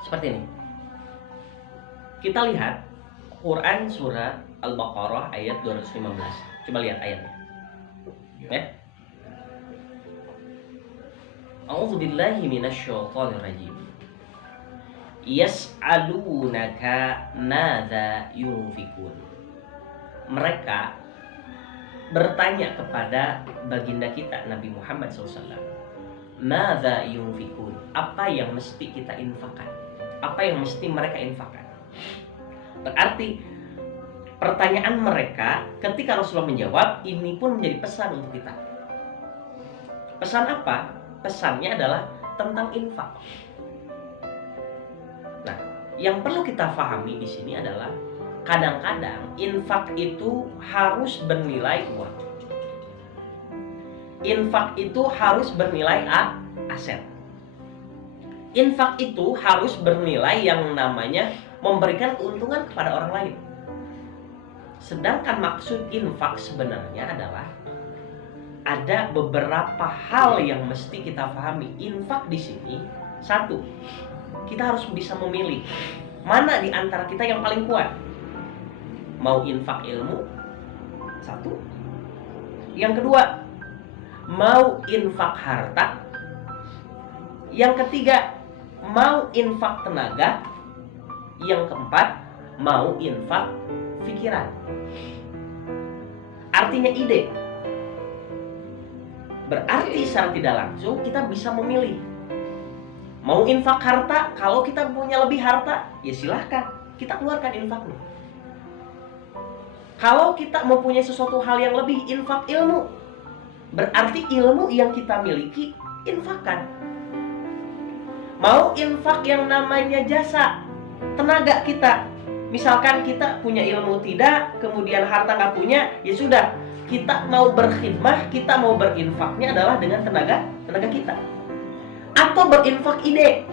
Seperti ini. Kita lihat Quran surah Al-Baqarah ayat 215. Coba lihat ayatnya. Ya. A'udzubillahi minasyaitonirrajim. Yas'alunaka madza yunfikun. Mereka bertanya kepada baginda kita Nabi Muhammad SAW. Madza yunfikun. Apa yang mesti kita infakkan? Apa yang mesti mereka infakkan? Berarti pertanyaan mereka ketika Rasulullah menjawab, ini pun menjadi pesan untuk kita. Pesan apa? Pesannya adalah tentang infak. Nah, yang perlu kita pahami di sini adalah kadang-kadang infak itu harus bernilai uang. Infak itu harus bernilai aset. Infak itu harus bernilai yang namanya memberikan keuntungan kepada orang lain. Sedangkan maksud infak sebenarnya adalah ada beberapa hal yang mesti kita pahami. Infak di sini, satu, kita harus bisa memilih mana di antara kita yang paling kuat. Mau infak ilmu, satu. Yang kedua, mau infak harta. Yang ketiga, mau infak tenaga. Yang keempat, mau infak pikiran. Artinya ide. Berarti secara tidak langsung kita bisa memilih. Mau infak harta, kalau kita punya lebih harta, ya silahkan kita keluarkan infaknya. Kalau kita mempunyai sesuatu hal yang lebih, infak ilmu, berarti ilmu yang kita miliki, infakkan. Mau infak yang namanya jasa, tenaga kita. Misalkan kita punya ilmu tidak, kemudian harta nggak punya, ya sudah. Kita mau berkhidmah, kita mau berinfaknya adalah dengan tenaga kita. Atau berinfak ide,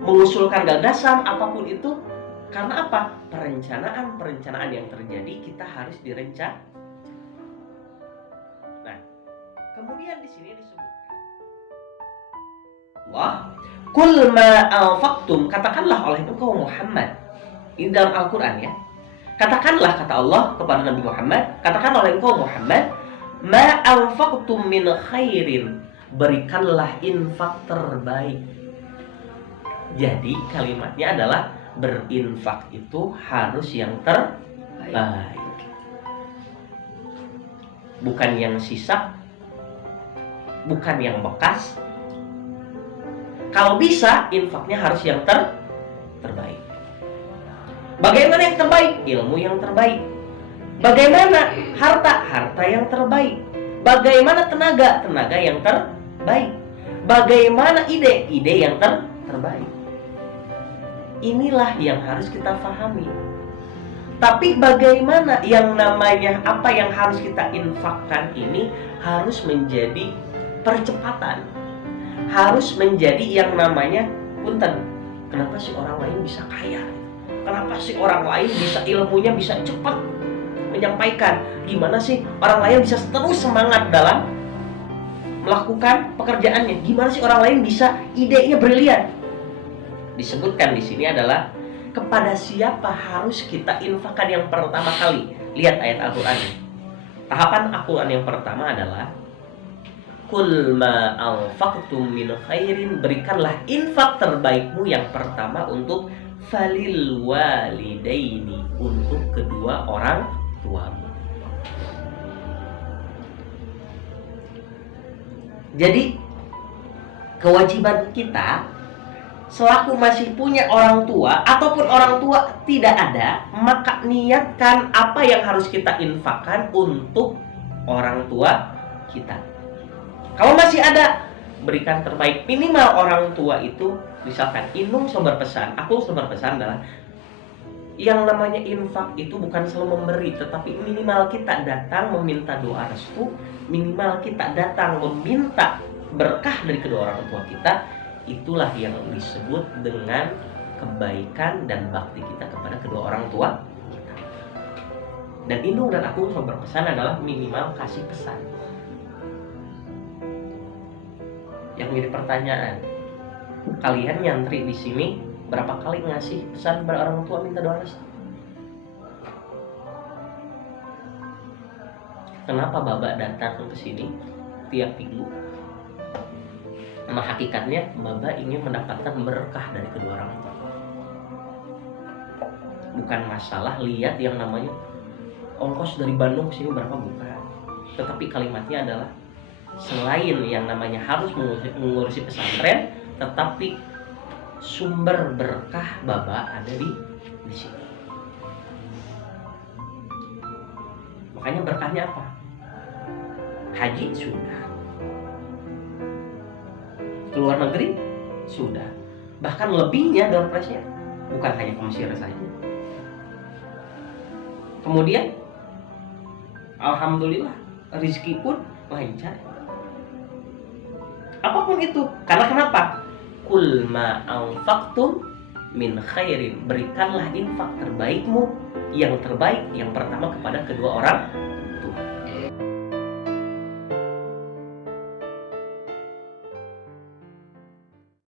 mengusulkan gagasan apapun itu. Karena apa? Perencanaan yang terjadi kita harus direncanakan. Nah, kemudian di sini disebutkan Allah, "Qul ma anfaqtum", katakanlah oleh engkau Muhammad. Ini dalam Al-Qur'an ya. Katakanlah, kata Allah kepada Nabi Muhammad, katakan oleh engkau Muhammad, "Ma anfaqtum min khairin", berikanlah infak terbaik. Jadi kalimatnya adalah berinfak itu harus yang terbaik, bukan yang sisa, bukan yang bekas. Kalau bisa infaknya harus yang terbaik. Bagaimana yang terbaik? Ilmu yang terbaik. Bagaimana harta yang terbaik. Bagaimana tenaga yang terbaik. Bagaimana ide yang terbaik. Inilah yang harus kita pahami. Tapi bagaimana yang namanya apa yang harus kita infakkan ini harus menjadi percepatan. Harus menjadi yang namanya punten. Kenapa sih orang lain bisa kaya? Kenapa sih orang lain bisa ilmunya bisa cepat menyampaikan? Gimana sih orang lain bisa terus semangat dalam melakukan pekerjaannya? Gimana sih orang lain bisa idenya brilian? Disebutkan di sini adalah kepada siapa harus kita infakkan yang pertama kali. Lihat ayat Al-Qur'an. Tahapan Al-Qur'an yang pertama adalah "Qul ma anfaqtum min khairin", berikanlah infak terbaikmu yang pertama untuk falil walidaini, untuk kedua orang tuamu. Jadi kewajiban kita selaku masih punya orang tua ataupun orang tua tidak ada, maka niatkan apa yang harus kita infakkan untuk orang tua kita. Kalau masih ada, berikan terbaik. Minimal orang tua itu, misalkan Inung sumber pesan, aku sumber pesan adalah yang namanya infak itu bukan selalu memberi, tetapi minimal kita datang meminta doa restu, minimal kita datang meminta berkah dari kedua orang tua kita. Itulah yang disebut dengan kebaikan dan bakti kita kepada kedua orang tua kita. Dan Inung dan aku selalu berpesan adalah minimal kasih pesan. Yang menjadi pertanyaan, Kalian nyantri di sini berapa kali ngasih pesan kepada orang tua minta doa restu? Kenapa Baba datang ke sini tiap minggu? Nah, hakikatnya Baba ingin mendapatkan berkah dari kedua orang tua. Bukan masalah lihat yang namanya ongkos dari Bandung ke sini berapa, bukan. Tetapi kalimatnya adalah selain yang namanya harus mengurusi pesantren, tetapi sumber berkah Baba ada di sini. Makanya berkahnya apa? Haji sudah, keluar negeri sudah, bahkan lebihnya door prize-nya, bukan hanya ke Mesir saja. Kemudian alhamdulillah rezeki pun lancar. Apapun itu, karena kenapa? Kul ma anfaqtum min khairin, berikanlah infak terbaikmu, yang terbaik yang pertama kepada kedua orang